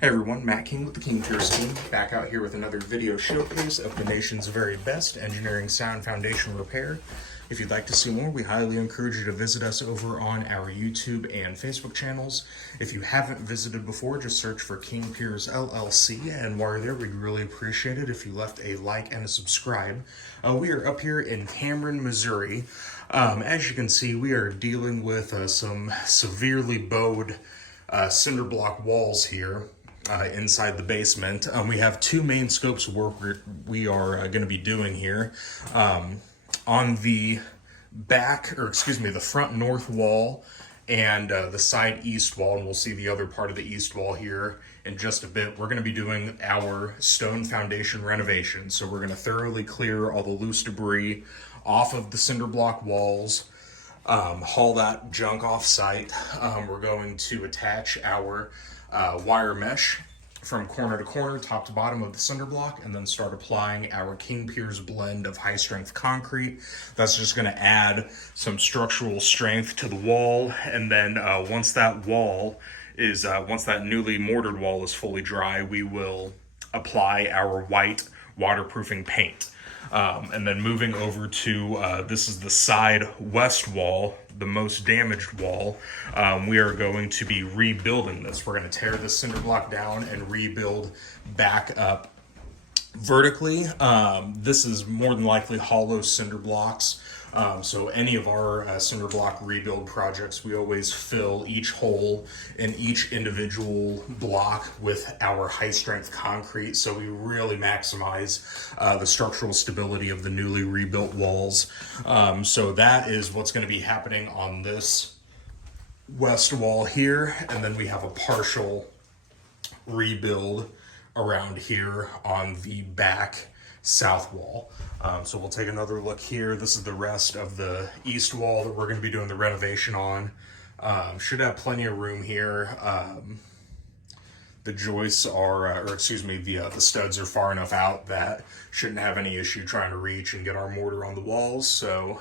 Hey everyone, Matt King with the King Piers team, back out here with another video showcase of the nation's very best engineering sound foundation repair. If you'd like to see more, we highly encourage you to visit us over on our YouTube and Facebook channels. If you haven't visited before, just search for King Piers LLC, and while you're there, we'd really appreciate it if you left a like and a subscribe. We are up here in Cameron, Missouri. As you can see, we are dealing with some severely bowed cinder block walls here. Inside the basement. We have two main scopes of work we are going to be doing here. On the the front north wall and the side east wall, and we'll see the other part of the east wall here in just a bit, we're going to be doing our stone foundation renovation. So we're going to thoroughly clear all the loose debris off of the cinder block walls, haul that junk off site. We're going to attach our wire mesh from corner to corner, top to bottom of the cinder block, and then start applying our King Piers blend of high strength concrete. That's just going to add some structural strength to the wall, and then once that newly mortared wall is fully dry, we will apply our white waterproofing paint. And then moving over to, this is the side west wall, the most damaged wall. We are going to be rebuilding this. We're going to tear this cinder block down and rebuild back up vertically. This is more than likely hollow cinder blocks. So any of our cinder block rebuild projects, we always fill each hole in each individual block with our high strength concrete. So we really maximize the structural stability of the newly rebuilt walls. So that is what's going to be happening on this west wall here. And then we have a partial rebuild around here on the back south wall. So we'll take another look here. This is the rest of the east wall that we're going to be doing the renovation on. Should have plenty of room here. The joists are, the studs are far enough out that shouldn't have any issue trying to reach and get our mortar on the walls. So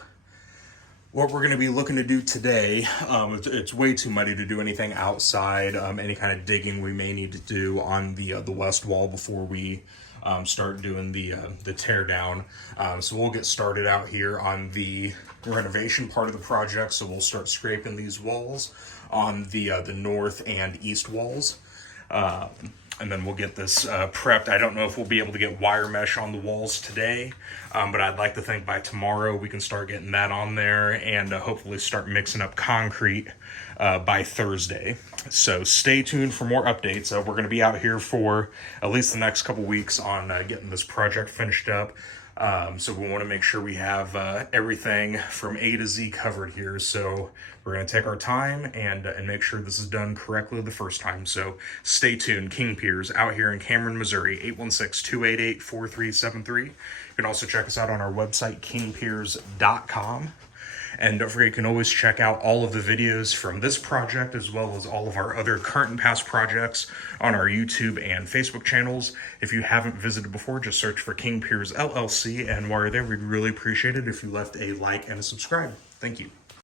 what we're going to be looking to do today, it's way too muddy to do anything outside. Any kind of digging we may need to do on the west wall before we start doing the tear down. So we'll get started out here on the renovation part of the project. So we'll start scraping these walls on the north and east walls. And then we'll get this prepped. I don't know if we'll be able to get wire mesh on the walls today, but I'd like to think by tomorrow we can start getting that on there and hopefully start mixing up concrete by Thursday. So stay tuned for more updates. We're going to be out here for at least the next couple weeks on getting this project finished up. So we want to make sure we have everything from A to Z covered here. So we're going to take our time and make sure this is done correctly the first time. So stay tuned. King Piers out here in Cameron, Missouri, 816-288-4373. You can also check us out on our website, kingpiers.com. And don't forget, you can always check out all of the videos from this project as well as all of our other current and past projects on our YouTube and Facebook channels. If you haven't visited before, just search for King Piers LLC. And while you're there, we'd really appreciate it if you left a like and a subscribe. Thank you.